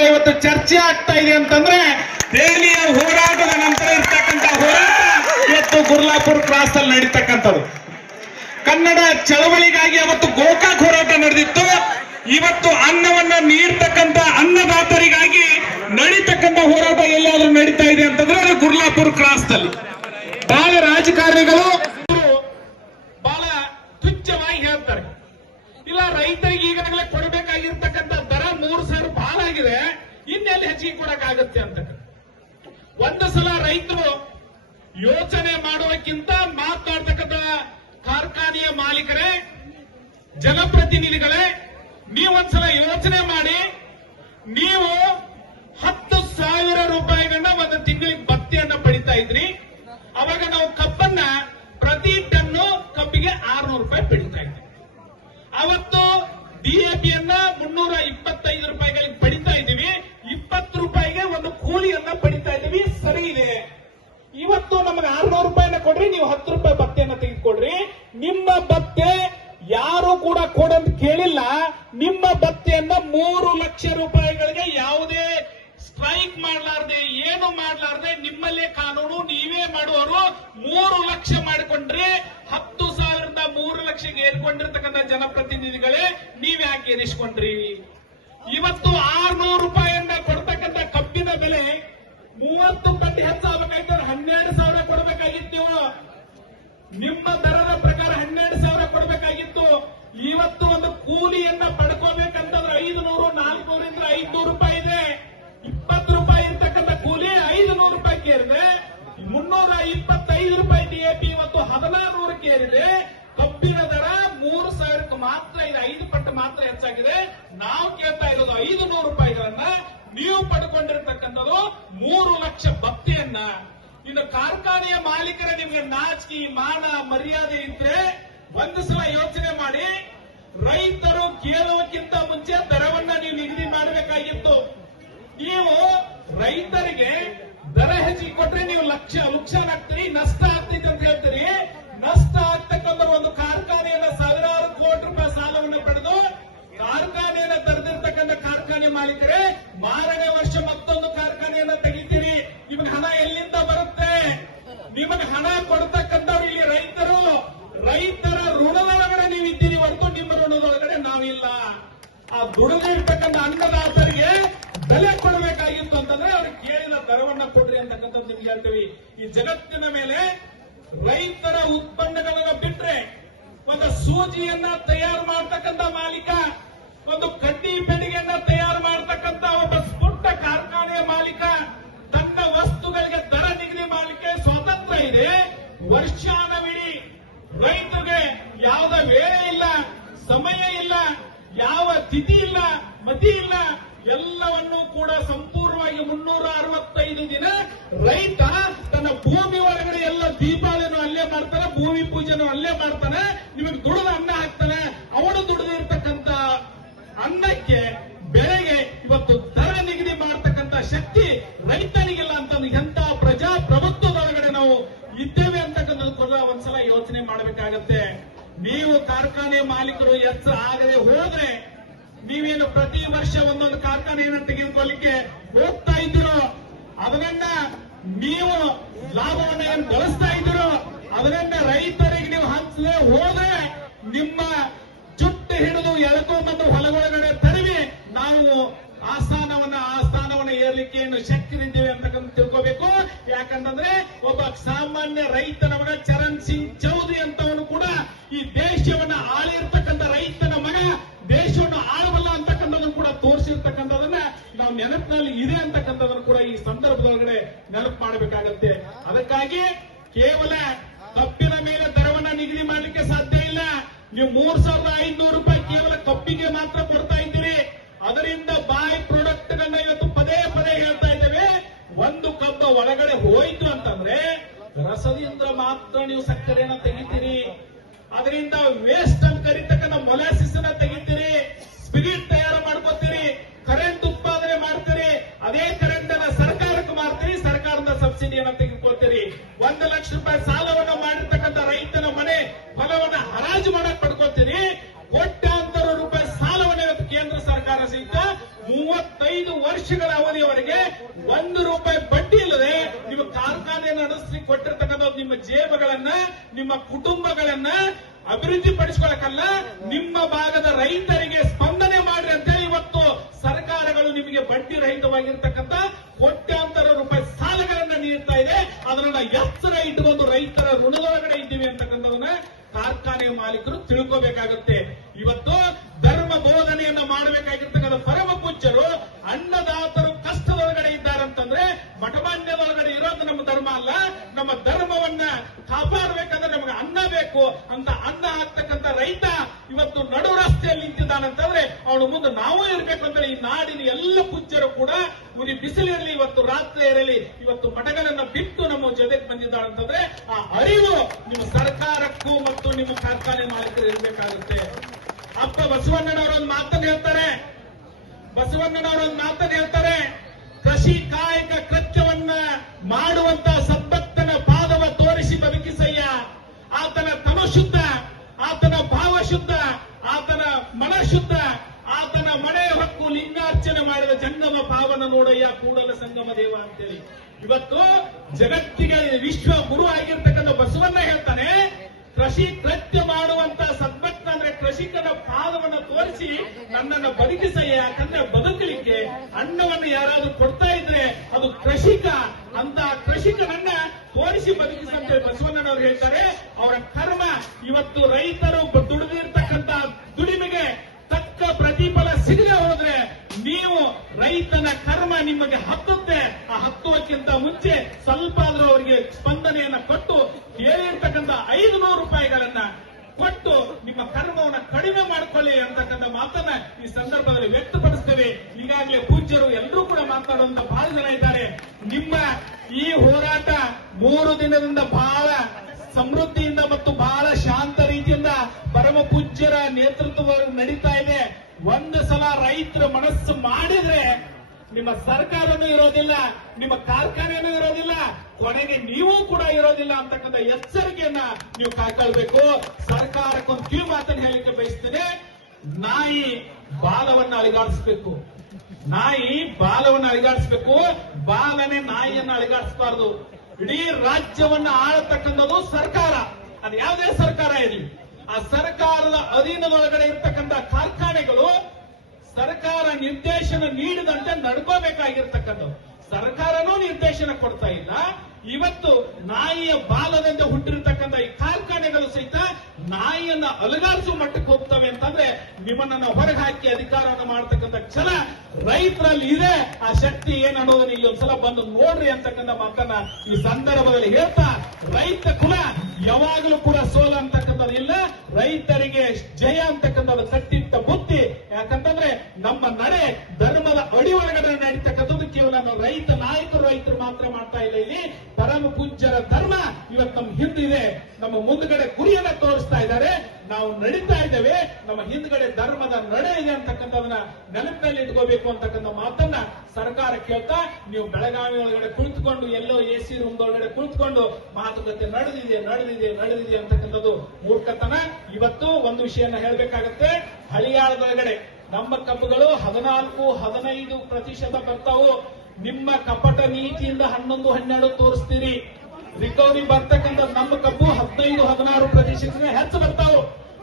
ಕೂಡ ಇವತ್ತು ಚರ್ಚೆ ಆಗ್ತಾ ಇದೆ ಅಂತಂದ್ರೆ ದೆಹಲಿಯ ಹೋರಾಟದ ನಂತರ ಇರ್ತಕ್ಕಂಥ ಹೋರಾಟ ಇವತ್ತು ಗುರ್ಲಾಪುರ ಕ್ರಾಸ್ ಅಲ್ಲಿ ನಡೀತಕ್ಕಂಥದ್ದು. ಕನ್ನಡ ಚಳವಳಿಗಾಗಿ ಅವತ್ತು ಗೋಕಾಕ್ ಹೋರಾಟ ನಡೆದಿತ್ತು. ಇವತ್ತು ಅನ್ನವನ್ನ ನೀಡ್ತಕ್ಕಂಥ ಅನ್ನದಾತರಿಗಾಗಿ ನಡೀತಕ್ಕಂಥ ಹೋರಾಟ ಎಲ್ಲಾದ್ರೂ ನಡೀತಾ ಇದೆ ಅಂತಂದ್ರೆ ಅದು ಗುರ್ಲಾಪುರ ಕ್ರಾಸ್ ನಲ್ಲಿ. ಬಹಳ ರಾಜಕಾರಣಿಗಳು ಬಹಳ ತುಚ್ಛವಾಗಿ ಹೇಳ್ತಾರೆ, ಇಲ್ಲ ರೈತರಿಗೆ ಈಗಾಗಲೇ ಕೊಡಬೇಕಾಗಿರ್ತಕ್ಕಂಥ ದರ 3,000 ಬಹಳ ಆಗಿದೆ, ಇನ್ನೆಲ್ಲಿ ಹೆಚ್ಚಿಗೆ ಕೊಡಕ್ಕಾಗತ್ತೆ ಅಂತ. ಒಂದು ಸಲ ರೈತರು ಯೋಚನೆ ಮಾಡುವಕ್ಕಿಂತ ಮಾತನಾಡ್ತಕ್ಕಂಥ ಕಾರ್ಖಾನೆಯ ಮಾಲೀಕರೇ, ಜನಪ್ರತಿನಿಧಿಗಳೇ, ನೀವೊಂದ್ಸಲ ಯೋಚನೆ ಮಾಡಿ. ನೀವು 10,000 ರೂಪಾಯಿಗಳನ್ನ ಒಂದು ತಿಂಗಳಿಗೆ ಭತ್ತೆಯನ್ನ ಪಡಿತಾ ಇದ್ರಿ. ಅವಾಗ ನಾವು ಕಬ್ಬನ್ನ ಪ್ರತಿ ಟನ್ನು ಕಬ್ಬಿಗೆ 600 ರೂಪಾಯಿ ಪಡಿತಾ ಇದ್ವಿ. ಅವತ್ತು ಡಿಎಪಿಯನ್ನ 325 ರೂಪಾಯಿಗಳಿಗೆ ಪಡಿತಾ ಇದ್ದೀವಿ. 20 ರೂಪಾಯಿಗೆ ಒಂದು ಕೂಲಿಯನ್ನ ಪಡಿತಾ ಇದ್ದೀವಿ. ಸರಿ ಇದೆ. ಇವತ್ತು ನಮಗೆ 600 ರೂಪಾಯಿನ ಕೊಡ್ರಿ, ನೀವು 10 ರೂಪಾಯಿ ಭತ್ತೆಯನ್ನ ತೆಗೆದುಕೊಡ್ರಿ. ನಿಮ್ಮ ಭತ್ತೆ ಯಾರು ಕೂಡ ಕೊಡಂತ ಕೇಳಿಲ್ಲ. ನಿಮ್ಮ ಭತ್ತೆಯನ್ನ 3 ಲಕ್ಷ ರೂಪಾಯಿಗಳಿಗೆ ಯಾವುದೇ ಸ್ಟ್ರೈಕ್ ಮಾಡಲಾರ್ದೆ ಏನು ಮಾಡಲಾರ್ದೆ ನಿಮ್ಮಲ್ಲೇ ಕಾನೂನು ನೀವೇ ಮಾಡುವವರು 3 ಲಕ್ಷ ಮಾಡಿಕೊಂಡ್ರೆ 10,000ರಿಂದ 3 ಲಕ್ಷಕ್ಕೆ ಏರ್ಕೊಂಡಿರ್ತಕ್ಕಂಥ ಜನಪ್ರತಿನಿಧಿಗಳೇ ನೀವ್ ಯಾಕೆ ಏರಿಸಿಕೊಂಡ್ರಿ? ಇವತ್ತು 600 ರೂಪಾಯಿಯನ್ನ ಕೊಡ್ತಕ್ಕಂಥ ಕಬ್ಬಿನ ಬೆಲೆ 30 ಪಟ್ಟು ಹೆಚ್ಚಾಗಬೇಕಾಯ್ತು. 12,000 ಕೊಡಬೇಕಾಗಿತ್ತು. ನೀವು ನಿಮ್ಮ ದರದ ಪ್ರಕಾರ 12,000 ಕೊಡಬೇಕಾಗಿತ್ತು. ಇವತ್ತು ಒಂದು ಕೂಲಿಯನ್ನ ಪಡ್ಕೋಬೇಕಂತಂದ್ರೆ 500, 400ರಿಂದ 500 ರೂಪಾಯಿ ಇದೆ. 20 ರೂಪಾಯಿ ಇರ್ತಕ್ಕಂಥ ಕೂಲಿ 500 ರೂಪಾಯಿಗೆ ಏರಿದೆ. 325 ರೂಪಾಯಿ ಡಿಎಪಿ ಇವತ್ತು 1600ಕ್ಕೆ ಏರಿದೆ. ಕಬ್ಬಿನ ದರ 3,000ಕ್ಕೆ ಮಾತ್ರ ಇದೆ, 5 ಪಟ್ಟು ಮಾತ್ರ ಹೆಚ್ಚಾಗಿದೆ. ನಾವು ಕೇಳ್ತಾ ಇರೋದು 500 ರೂಪಾಯಿಗಳನ್ನ ನೀವು ಪಡ್ಕೊಂಡಿರ್ತಕ್ಕಂಥದ್ದು 3 ಲಕ್ಷ ಭತ್ತೆಯನ್ನ. ಇನ್ನು ಕಾರ್ಖಾನೆಯ ಮಾಲೀಕರ ನಿಮ್ಗೆ ನಾಚಿಕೆ ಮಾನ ಮರ್ಯಾದೆ ಇದ್ರೆ ಒಂದು ಸಲ ಯೋಚನೆ ಮಾಡಿ. ರೈತರು ಕೇಳುವಕ್ಕಿಂತ ಮುಂಚೆ ದರವನ್ನ ನೀವು ನಿಗದಿ ಮಾಡಬೇಕಾಗಿತ್ತು. ನೀವು ರೈತರಿಗೆ ದರ ಹೆಚ್ಚಿಗೆ ಕೊಟ್ರೆ ನೀವು ಲುಕ್ಷಾನ್ ಆಗ್ತೀರಿ, ನಷ್ಟ ಆಗ್ತೈತೆ ಅಂತ ಹೇಳ್ತೀರಿ. ನಷ್ಟ ಆಗ್ತಕ್ಕಂಥ ಒಂದು ಕಾರ್ಖಾನೆಯನ್ನ ಸಾವಿರಾರು ಕೋಟಿ ರೂಪಾಯಿ ಸಾಲವನ್ನು ಪಡೆದು ಕಾರ್ಖಾನೆಯನ್ನ ತೆರೆದಿರ್ತಕ್ಕಂಥ ಕಾರ್ಖಾನೆ ಮಾಲೀಕರೇ ಮಾರನೇ ವರ್ಷ ಮತ್ತೊಂದು ಕಾರ್ಖಾನೆಯನ್ನ ತೆಗಿತೀರಿ. ನಿಮಗೆ ಹಣ ಎಲ್ಲಿಂದ ಬರುತ್ತೆ? ನಿಮಗೆ ಹಣ ಕೊಡ್ತಕ್ಕಂಥವ್ರು ಇಲ್ಲಿ ರೈತರು. ರೈತರ ಋಣದೊಳಗಡೆ ನೀವು ಇದ್ದೀರಿ ಹೊರತು ನಿಮ್ಮ ಋಣದೊಳಗಡೆ ನಾವಿಲ್ಲ. ಆ ದುಡಿದಿರ್ತಕ್ಕಂಥ ಅನ್ನದಾತರಿಗೆ ಬೆಲೆ ಕೊಡಬೇಕಾಗಿತ್ತು ಅಂತಂದ್ರೆ ಅವ್ರಿಗೆ ಕೇಳಿದ ದರವನ್ನ ಕೊಡ್ರಿ ಅಂತಕ್ಕಂಥದ್ದು ನಿಮ್ಗೆ ಹೇಳ್ತೀವಿ. ಈ ಜಗತ್ತಿನ ಮೇಲೆ ರೈತರ ಉತ್ಪನ್ನಗಳನ್ನ ಬಿಟ್ರೆ ಒಂದು ಸೂಜಿಯನ್ನ ತಯಾರು ಮಾಡತಕ್ಕಂಥ ಮಾಲೀಕ, ಒಂದು ಕಡ್ಡಿ ಪೆಟ್ಟಿಗೆಯನ್ನ ತಯಾರು ಮಾಡತಕ್ಕಂಥ ಒಬ್ಬ ಪುಟ್ಟ ಕಾರ್ಖಾನೆಯ ಮಾಲೀಕ, ತನ್ನ ವಸ್ತುಗಳಿಗೆ ದರ ನಿಗದಿ ಮಾಡಲಿಕ್ಕೆ ಸ್ವಾತಂತ್ರ್ಯ ಇದೆ. ವರ್ಷಾನವಿಡೀ ರೈತರಿಗೆ ಯಾವುದ ವೇಳೆ ಇಲ್ಲ, ಸಮಯ ಇಲ್ಲ, ಯಾವ ತಿಥಿ ಇಲ್ಲ, ಮತಿ ಇಲ್ಲ, ಎಲ್ಲವನ್ನೂ ಕೂಡ ಸಂಪೂರ್ಣವಾಗಿ 365 ದಿನ ರೈತ ತನ್ನ ಭೂಮಿ ಒಳಗಡೆ ಎಲ್ಲ ದೀಪಾವಳಿನೂ ಅಲ್ಲೇ ಮಾಡ್ತಾನೆ, ಭೂಮಿ ಪೂಜೆನೂ ಅಲ್ಲೇ ಮಾಡ್ತಾನೆ, ನಿಮಗೆ ದುಡಿದ ಅನ್ನ ಹಾಕ್ತಾನೆ. ಅವನು ದುಡಿದಿರ್ತಕ್ಕಂಥ ಅನ್ನಕ್ಕೆ ಬೆಳೆಗೆ ಇವತ್ತು ದರ ನಿಗದಿ ಮಾಡತಕ್ಕಂಥ ಶಕ್ತಿ ರೈತನಿಗಿಲ್ಲ ಅಂತ ಎಂತ ಪ್ರಜಾಪ್ರಭುತ್ವದೊಳಗಡೆ ನಾವು ಇದ್ದೇವೆ ಅಂತಕ್ಕಂಥದ್ದು ಕೂಡ ಒಂದ್ಸಲ ಯೋಚನೆ ಮಾಡಬೇಕಾಗತ್ತೆ. ನೀವು ಕಾರ್ಖಾನೆ ಮಾಲೀಕರು ಎಚ್ಚರ ಆಗದೆ ಹೋದ್ರೆ ನೀವೇನು ಪ್ರತಿ ವರ್ಷ ಒಂದೊಂದು ಕಾರ್ಖಾನೆಯನ್ನು ತೆಗೆದುಕೊಳ್ಳಲಿಕ್ಕೆ ಹೋಗ್ತಾ ಇದ್ದೀರೋ ಅದನ್ನ ನೀವು ಲಾಭವನ್ನು ಏನು ಗಳಿಸ್ತಾ ಇದ್ದೀರೋ ಅದನ್ನ ರೈತರಿಗೆ ನೀವು ಹಂಚದೆ ಹೋದ್ರೆ ನಿಮ್ಮ ಜುಟ್ಟು ಹಿಡಿದು ಎಳ್ಕೊಂಡ್ಬಂದು ಹೊಲಗೊಳಗಡೆ ತಡವಿ ನಾವು ಆ ಸ್ಥಾನವನ್ನ ಏರ್ಲಿಕ್ಕೆ ಏನು ಶಕ್ತಿನಿದ್ದೇವೆ ಅಂತಕ್ಕಂಥ ತಿಳ್ಕೋಬೇಕು. ಯಾಕಂತಂದ್ರೆ ಒಬ್ಬ ಸಾಮಾನ್ಯ ರೈತನ ಮಗ ಚರಣ್ ಸಿಂಗ್ ಚೌಧರಿ ಅಂತವನು ಕೂಡ ಈ ದೇಶವನ್ನ ಆಳಿರ್ತಕ್ಕಂಥ ರೈತನ ಮಗ ದೇಶವನ್ನು ಆಳವಲ್ಲ ಅಂತಕ್ಕಂಥದನ್ನು ಕೂಡ ತೋರಿಸಿರ್ತಕ್ಕಂಥದನ್ನ ನಾವು ನೆನಪಿನಲ್ಲಿ ಇದೆ ಅಂತಕ್ಕಂಥದನ್ನು ಕೂಡ ಈ ಸಂದರ್ಭದೊಳಗಡೆ ನೆನಪು ಮಾಡಬೇಕಾಗತ್ತೆ. ಅದಕ್ಕಾಗಿ ಕೇವಲ ಕಬ್ಬಿನ ಮೇಲೆ ದರವನ್ನ ನಿಗದಿ ಮಾಡಲಿಕ್ಕೆ ಸಾಧ್ಯ ಇಲ್ಲ. ನೀವು 3,500 ರೂಪಾಯಿ ಕೇವಲ ಕಬ್ಬಿಗೆ ಮಾತ್ರ ಕೊಡ್ತಾ ಇದ್ದೀರಿ. ಅದರಿಂದ ಬಾಯ್ ಪ್ರಾಡಕ್ಟ್ ಗಳನ್ನ ಇವತ್ತು ಪದೇ ಪದೇ ಹೇಳ್ತಾ ಇದ್ದೇವೆ. ಒಂದು ಕಬ್ಬ ಒಳಗಡೆ ಹೋಯ್ತು ಅಂತಂದ್ರೆ ರಸದಿಂದ ಮಾತ್ರ ನೀವು ಸಕ್ಕರೆಯನ್ನ ತೆಗಿತೀರಿ. ಅದರಿಂದ ವೇಸ್ಟ್ ಅಂತ ಕರೀತಕ್ಕಂಥ ಮೊಲಾಸಿಸ್ ಅನ್ನ ತೆಗಿತೀರಿ, ಸ್ಪಿರಿಟ್ ತಯಾರು ಮಾಡ್ಕೋತೀರಿ, ಕರೆಂಟ್ ಉತ್ಪಾದನೆ ಮಾಡ್ತೀರಿ. ಅದೇ ಕರೆಂಟ್ ಅನ್ನ ಸರ್ಕಾರಕ್ಕೆ ಮಾರ್ತೀರಿ, ಸರ್ಕಾರದ ಸಬ್ಸಿಡಿಯನ್ನ ತೆಗೆದುಕೊಳ್ತೀರಿ. 1 ಲಕ್ಷ ರೂಪಾಯಿ ಸಾಲವನ್ನು ಮಾಡಿರ್ತಕ್ಕಂಥ ರೈತನ ಮನೆ ಫಲವನ್ನ ಹರಾಜು ಮಾಡಕ್ ಪಡ್ಕೋತೀರಿ. ಕೋಟ್ಯಾಂತರ ರೂಪಾಯಿ ಸಾಲವನ್ನು ಇವತ್ತು ಕೇಂದ್ರ ಸರ್ಕಾರ ಸಹಿತ 35 ವರ್ಷಗಳ ನಿಮ್ಮ ಜೇಬುಗಳನ್ನ, ನಿಮ್ಮ ಕುಟುಂಬಗಳನ್ನ ಅಭಿವೃದ್ಧಿ ಪಡಿಸ್ಕೊಳ್ಳಕ್ಕಲ್ಲ, ನಿಮ್ಮ ಭಾಗದ ರೈತರಿಗೆ ಸ್ಪಂದನೆ ಮಾಡ್ರಿ ಅಂತೇಳಿ ಇವತ್ತು ಸರ್ಕಾರಗಳು ನಿಮಗೆ ಬಡ್ಡಿ ರಹಿತವಾಗಿರ್ತಕ್ಕಂಥ ಕೋಟ್ಯಾಂತರ ರೂಪಾಯಿ ಸಾಲಗಳನ್ನ ನೀಡ್ತಾ ಇದೆ. ಅದನ್ನ ಎಚ್ಚರ ಇಟ್ಟುಕೊಂಡು ರೈತರ ಋಣದೊಳಗಡೆ ಇದ್ದೀವಿ ಅಂತಕ್ಕಂಥದನ್ನ ಕಾರ್ಖಾನೆ ಮಾಲೀಕರು ತಿಳ್ಕೋಬೇಕಾಗುತ್ತೆ. ಇವತ್ತು ಧರ್ಮ ಬೋಧನೆಯನ್ನ ಮಾಡಬೇಕಾಗಿರ್ತಕ್ಕಂಥ ಪರಮ ಪೂಜ್ಯರು ಅನ್ನದಾತರು ಕಷ್ಟದೊಳಗಡೆ ಇದ್ದಾರಂತಂದ್ರೆ ಮಠಮಾನ್ಯದೊಳಗಡೆ ಇರೋದು ನಮ್ಮ ಧರ್ಮ ಅಲ್ಲ. ನಮ್ಮ ಧರ್ಮವನ್ನ ಕಾಪಾಡಬೇಕಂದ್ರೆ ನಮಗೆ ಅನ್ನ ಬೇಕು ಅಂತ ಅನ್ನ ಹಾಕ್ತಕ್ಕಂಥ ರೈತ ಇವತ್ತು ನಡು ರಸ್ತೆಯಲ್ಲಿ ನಿಂತಿದ್ದಾನಂತಂದ್ರೆ ಅವನು ಮುಂದೆ ನಾವು ಇರಬೇಕು ಅಂದ್ರೆ ಈ ನಾಡಿನ ಎಲ್ಲ ಪೂಜ್ಯರು ಕೂಡ ಉರಿ ಬಿಸಿಲಿರಲಿ, ಇವತ್ತು ರಾತ್ರಿ ಇರಲಿ, ಇವತ್ತು ಮಠಗಳನ್ನ ಬಿಟ್ಟು ನಮ್ಮ ಜೊತೆಗೆ ಬಂದಿದ್ದಾರಂತಂದ್ರೆ ಆ ಅರಿವು ನಿಮ್ಮ ಸರ್ಕಾರಕ್ಕೂ ಮತ್ತು ನಿಮ್ಮ ಕಾರ್ಖಾನೆ ಮಾಲೀಕರು ಇರಬೇಕಾಗುತ್ತೆ. ಅಪ್ಪ ಬಸವಣ್ಣನವರೊಂದು ಮಾತನ್ನು ಹೇಳ್ತಾರೆ, ಕೃಷಿ ಕಾಯಕ ಕೃತ್ಯವನ್ನ ಮಾಡುವಂತ ಸದ್ಭಕ್ತನ ಪಾದವ ತೋರಿಸಿ ಬದುಕಿಸಯ್ಯ. ಆತನ ತಮ ಶುದ್ಧ, ಆತನ ಭಾವ ಶುದ್ಧ, ಆತನ ಮನ ಶುದ್ಧ, ಆತನ ಮನೆ ಹೊಕ್ಕು ಲಿಂಗಾರ್ಚನೆ ಮಾಡಿದ ಜಂಗಮ ಭಾವನ ನೋಡಯ್ಯ ಕೂಡಲ ಸಂಗಮ ದೇವ ಅಂತೇಳಿ ಇವತ್ತು ಜಗತ್ತಿಗೆ ವಿಶ್ವ ಗುರು ಆಗಿರ್ತಕ್ಕಂಥ ಬಸವಣ್ಣ ಹೇಳ್ತಾನೆ, ಕೃಷಿ ಕೃತ್ಯ ಮಾಡುವಂತ ಸದ್ಭಕ್ತ ಅಂದ್ರೆ ಕೃಷಿಕನ ಪಾದವನ್ನು ತೋರಿಸಿ ನನ್ನನ್ನು ಬದುಕಿಸಯ್ಯ. ಯಾಕಂದ್ರೆ ಬದುಕಲಿಕ್ಕೆ ಅನ್ನವನ್ನು ಯಾರಾದ್ರೂ ಕೊಡ್ತಾ ಇದ್ರೆ ಅದು ಕೃಷಿಕ, ಅಂತ ಕೃಷಿಕನನ್ನ ತೋರಿಸಿ ಬದುಕಿಸಂತೆ ಬಸವಣ್ಣನವರು ಹೇಳ್ತಾರೆ. ಅವರ ಕರ್ಮ ಇವತ್ತು ರೈತರು ದುಡಿದಿರ್ತಕ್ಕಂಥ ದುಡಿಮೆಗೆ ತಕ್ಕ ಪ್ರತಿಫಲ ಸಿಗದೆ ಹೋದ್ರೆ ನೀವು ರೈತನ ಕರ್ಮ ನಿಮಗೆ ಹತ್ತುತ್ತೆ. ಆ ಹತ್ತುವಕ್ಕಿಂತ ಮುಂಚೆ ಸ್ವಲ್ಪ ಆದ್ರೂ ಅವರಿಗೆ ಸ್ಪಂದನೆಯನ್ನ ಕೊಟ್ಟು ಹೇಳಿರ್ತಕ್ಕಂಥ 500 ರೂಪಾಯಿಗಳನ್ನ ಕೊಟ್ಟು ನಿಮ್ಮ ಕರ್ಮವನ್ನು ಕಡಿಮೆ ಮಾಡಿಕೊಳ್ಳಿ ಅಂತಕ್ಕಂಥ ಮಾತನ್ನ ಈ ಸಂದರ್ಭದಲ್ಲಿ ವ್ಯಕ್ತಪಡಿಸ್ತೇವೆ. ಈಗಾಗಲೇ ಪೂಜ್ಯರು ಎಲ್ಲರೂ ಕೂಡ ಮಾತನಾಡುವಂತ ಬಹಳ ಜನ ಇದ್ದಾರೆ. ನಿಮ್ಮ ಈ ಹೋರಾಟ 3 ದಿನದಿಂದ ಬಹಳ ಸಮೃದ್ಧಿಯಿಂದ ಮತ್ತು ಬಹಳ ಶಾಂತ ರೀತಿಯಿಂದ ಪರಮ ಪೂಜ್ಯರ ನೇತೃತ್ವದಲ್ಲಿ ನಡೀತಾ ಇದೆ. ಒಂದು ಸಲ ರೈತರ ಮನಸ್ಸು ಮಾಡಿದ್ರೆ ನಿಮ್ಮ ಸರ್ಕಾರನೂ ಇರೋದಿಲ್ಲ, ನಿಮ್ಮ ಕಾರ್ಖಾನೆನೂ ಇರೋದಿಲ್ಲ, ಕೊನೆಗೆ ನೀವು ಕೂಡ ಇರೋದಿಲ್ಲ ಅಂತಕ್ಕಂಥ ಎಚ್ಚರಿಕೆಯನ್ನ ನೀವು ಕಾಯ್ಕೊಳ್ಬೇಕು. ಸರ್ಕಾರಕ್ಕೊಂದು ಕಿವಿ ಮಾತನ್ನು ಹೇಳಲಿಕ್ಕೆ ಬಯಸ್ತೇನೆ. ನಾಯಿ ಬಾಲವನ್ನ ಅಲಿಗಾಡಿಸಬೇಕು, ಬಾಲನೆ ನಾಯಿಯನ್ನ ಅಲಿಗಾಡಿಸಬಾರದು. ಇಡೀ ರಾಜ್ಯವನ್ನ ಆಳತಕ್ಕಂಥದ್ದು ಸರ್ಕಾರ, ಅದು ಯಾವುದೇ ಸರ್ಕಾರ ಇರಲಿ. ಆ ಸರ್ಕಾರದ ಅಧೀನದೊಳಗಡೆ ಇರ್ತಕ್ಕಂಥ ಕಾರ್ಖಾನೆಗಳು ಸರ್ಕಾರ ನಿರ್ದೇಶನ ನೀಡಿದಂತೆ ನಡ್ಕೋಬೇಕಾಗಿರ್ತಕ್ಕಂಥದ್ದು. ಸರ್ಕಾರನೂ ನಿರ್ದೇಶನ ಕೊಡ್ತಾ ಇಲ್ಲ. ಇವತ್ತು ನಾಯಿಯ ಬಾಲದಿಂದ ಹುಟ್ಟಿರ್ತಕ್ಕಂಥ ಈ ಕಾರ್ಖಾನೆಗಳು ಸಹಿತ ನಾಯಿಯನ್ನ ಅಲುಗಾಡಿಸುವ ಮಟ್ಟಕ್ಕೆ ಹೋಗ್ತವೆ ಅಂತಂದ್ರೆ ನಿಮ್ಮನ್ನ ಹೊರಗೆ ಹಾಕಿ ಅಧಿಕಾರವನ್ನು ಮಾಡತಕ್ಕಂಥ ಛಲ ರೈತರಲ್ಲಿ ಇದೆ. ಆ ಶಕ್ತಿ ಏನನ್ನೋದನ್ನ ಇಲ್ಲೊಂದ್ಸಲ ಬಂದು ನೋಡ್ರಿ ಅಂತಕ್ಕಂಥ ಮಾತನ್ನ ಈ ಸಂದರ್ಭದಲ್ಲಿ ಹೇಳ್ತಾ, ರೈತ ಕುಲ ಯಾವಾಗಲೂ ಕೂಡ ಸೋಲ ಅಂತಕ್ಕಂಥದ್ದು ಇಲ್ಲ, ರೈತರಿಗೆ ಜಯ ಅಂತಕ್ಕಂಥದ್ದು ಕಟ್ಟಿಟ್ಟ ಬುದ್ಧಿ. ಯಾಕಂತಂದ್ರೆ ನಮ್ಮ ನಡೆ ಧರ್ಮದ ಅಡಿ ಒಳಗಡೆ ನಡೀತಕ್ಕಂಥದ್ದು ಕೇವಲ ನಾವು ರೈತರು ಮಾತ್ರ ಮಾಡ್ತಾ ಇಲ್ಲ. ಇಲ್ಲಿ ಪರಮ ಪೂಜ್ಯರ ಧರ್ಮ ಇವತ್ತು ನಮ್ಮ ಹಿಂದಿದೆ, ನಮ್ಮ ಮುಂದ್ಗಡೆ ಗುರಿಯನ್ನ ತೋರಿಸ್ತಾ ಇದ್ದಾರೆ. ನಾವು ನಡೀತಾ ಇದ್ದೇವೆ, ನಮ್ಮ ಹಿಂದ್ಗಡೆ ಧರ್ಮದ ನಡೆ ಇದೆ ಅಂತಕ್ಕಂಥದನ್ನ ನೆನಪಿನಲ್ಲಿ ಇಟ್ಕೋಬೇಕು ಅಂತಕ್ಕಂಥ ಮಾತನ್ನ ಸರ್ಕಾರ ಕೇಳ್ತಾ, ನೀವು ಬೆಳಗಾವಿ ಒಳಗಡೆ ಕುಳಿತುಕೊಂಡು ಎಲ್ಲೋ ಎಸಿ ರೂಮ್ ಒಳಗಡೆ ಕುಳಿತುಕೊಂಡು ಮಾತುಕತೆ ನಡೆದಿದೆ ಅಂತಕ್ಕಂಥದ್ದು ಮೂರ್ಖತನ. ಇವತ್ತು ಒಂದು ವಿಷಯನ ಹೇಳಬೇಕಾಗತ್ತೆ. ಹಳಿಯಾಳದೊಳಗಡೆ ನಮ್ಮ ಕಬ್ಬುಗಳು 14-15% ಬರ್ತಾವು. ನಿಮ್ಮ ಕಪಟ ನೀತಿಯಿಂದ 11-12 ತೋರಿಸ್ತೀರಿ. ರಿಕವರಿ ಬರ್ತಕ್ಕಂಥ ನಮ್ಮ ಕಬ್ಬು 15-16% ಹೆಚ್ಚು ಬರ್ತಾವು.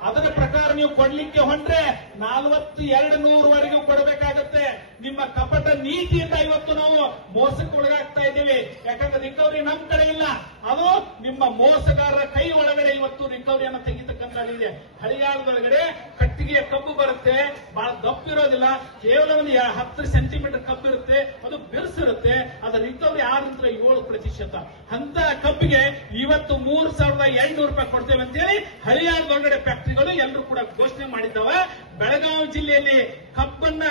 ಅದರ ಪ್ರಕಾರ ನೀವು ಕೊಡ್ಲಿಕ್ಕೆ ಹೊಂಟ್ರೆ 4200ವರೆಗೂ ಕೊಡಬೇಕಾಗತ್ತೆ. ನಿಮ್ಮ ಕಪಟ ನೀತಿಯಿಂದ ಇವತ್ತು ನಾವು ಮೋಸಕ್ಕೆ ಒಳಗಾಗ್ತಾ ಇದ್ದೀವಿ. ಯಾಕಂದ್ರೆ ರಿಕವರಿ ನಮ್ಮ ಕಡೆ ಇಲ್ಲ, ಅದು ನಿಮ್ಮ ಮೋಸಗಾರರ ಕೈ ಒಳಗಡೆ ಇವತ್ತು ರಿಕವರಿಯನ್ನು ತೆಗಿತಕ್ಕಂಥದ್ದಿದೆ. ಹಳಿಯಾಳದೊಳಗಡೆ ಕಟ್ಟಿಗೆಯ ಕಬ್ಬು ಬರುತ್ತೆ, ಬಹಳ ದಪ್ಪಿರೋದಿಲ್ಲ, ಕೇವಲ ಒಂದು 10 ಸೆಂಟಿಮೀಟರ್ ಕಬ್ಬು ಇರುತ್ತೆ, ಅದು ಬಿರುಸಿರುತ್ತೆ. ಅದರ ರಿಕವರಿ 6-7%. ಅಂತ ಕಬ್ಬಿಗೆ ಇವತ್ತು 3800 ರೂಪಾಯಿ ಕೊಡ್ತೇವೆ ಅಂತೇಳಿ ಹಳಿಯಾಳದೊಳಗಡೆ ಫ್ಯಾಕ್ಟರಿಗಳು ಎಲ್ಲರೂ ಕೂಡ ಘೋಷಣೆ ಮಾಡಿದ್ದಾವೆ. ಬೆಳಗಾವಿ ಜಿಲ್ಲೆಯಲ್ಲಿ ಕಬ್ಬನ್ನ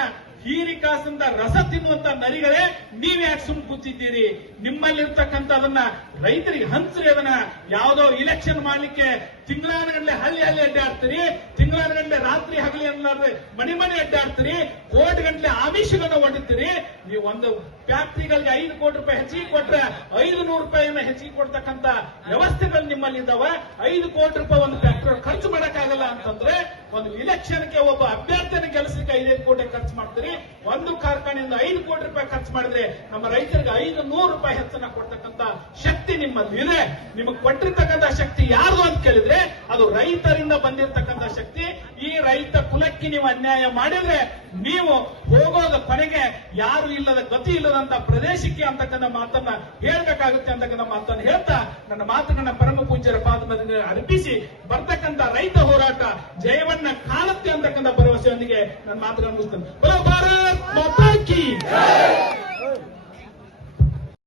ಹೀರಿಕಾಸಿಂದ ರಸ ತಿನ್ನುವಂತ ನರಿಗಳೇ ನೀವ್ ಯಾಕೆ ಸುಮ್ ಕೂತಿದ್ದೀರಿ? ನಿಮ್ಮಲ್ಲಿರ್ತಕ್ಕಂಥ ಅದನ್ನ ರೈತರಿಗೆ ಹಂಚ್ರಿ. ಅದನ್ನ ಯಾವುದೋ ಇಲೆಕ್ಷನ್ ಮಾಡ್ಲಿಕ್ಕೆ ತಿಂಗಳಾನುಗಂಟೆ ಹಳ್ಳಿ ಅಡ್ಡಾಡ್ತೀರಿ, ತಿಂಗಳಾನುಗಂಟೆ ರಾತ್ರಿ ಹಗಲಿ ಅನ್ನಲಾರ್ದೆ ಮನೆ ಅಡ್ಡಾಡ್ತೀರಿ, ಕೋಟಿ ಗಂಟೆ ಆಮಿಷಗಳನ್ನ ಹೊಡಿತೀರಿ. ನೀವು ಒಂದು ಫ್ಯಾಕ್ಟರಿಗಳಿಗೆ 5 ಕೋಟಿ ರೂಪಾಯಿ ಹೆಚ್ಚಿಗೆ ಕೊಟ್ರೆ 500 ರೂಪಾಯಿಯನ್ನ ಹೆಚ್ಚಿಗೆ ಕೊಡ್ತಕ್ಕಂಥ ವ್ಯವಸ್ಥೆಗಳು ನಿಮ್ಮಲ್ಲಿ ಇದ್ದಾವೆ. 5 ಕೋಟಿ ರೂಪಾಯಿ ಒಂದು ಫ್ಯಾಕ್ಟರಿ ಖರ್ಚು ಮಾಡಕ್ಕಾಗಲ್ಲ ಅಂತಂದ್ರೆ ಒಂದು ಇಲೆಕ್ಷನ್ಗೆ ಒಬ್ಬ ಅಭ್ಯರ್ಥಿಯನ್ನು ಗೆಲ್ಲಿಸಲಿಕ್ಕೆ 5 ಕೋಟಿ ಖರ್ಚು ಮಾಡ್ತೀರಿ. ಒಂದು ಕಾರ್ಖಾನೆಯಿಂದ 5 ಕೋಟಿ ರೂಪಾಯಿ ಖರ್ಚು ಮಾಡಿದ್ರೆ ನಮ್ಮ ರೈತರಿಗೆ 500 ರೂಪಾಯಿ ಹೆಚ್ಚನ್ನ ಕೊಡ್ತಕ್ಕಂತ ಶಕ್ತಿ ನಿಮ್ಮಲ್ಲಿ ಇದೆ. ನಿಮಗೆ ಕೊಟ್ಟಿರ್ತಕ್ಕಂಥ ಶಕ್ತಿ ಯಾರ್ದು ಅಂತ ಕೇಳಿದ್ರೆ ಅದು ರೈತರಿಂದ ಬಂದಿರತಕ್ಕಂಥ ಶಕ್ತಿ. ಈ ರೈತ ಕುಲಕ್ಕೆ ನೀವು ಅನ್ಯಾಯ ಮಾಡಿದ್ರೆ ನೀವು ಹೋಗೋದ ಕೊನೆಗೆ ಯಾರು ಇಲ್ಲದ ಗತಿ ಇಲ್ಲದಂತ ಪ್ರದೇಶಕ್ಕೆ ಅಂತಕ್ಕಂಥ ಮಾತನ್ನ ಹೇಳ್ಬೇಕಾಗುತ್ತೆ ಅಂತಕ್ಕಂಥ ಮಾತನ್ನು ಹೇಳ್ತಾ ನನ್ನ ಮಾತುಗಳನ್ನ ಪರಮ ಪೂಜ್ಯರ ಪಾದದಲ್ಲಿ ಅರ್ಪಿಸಿ ಬರ್ತಕ್ಕಂಥ ರೈತ ಹೋರಾಟ ಜಯವನ್ನ ಕಾಣುತ್ತೆ ಅಂತಕ್ಕಂಥ ಭರವಸೆಯೊಂದಿಗೆ ನನ್ನ ಮಾತುಗಳನ್ನು ಮುಗಿಸ್ತೇನೆ. ಭಾರತ್ ಮಾತಾ ಕಿ ಜೈ.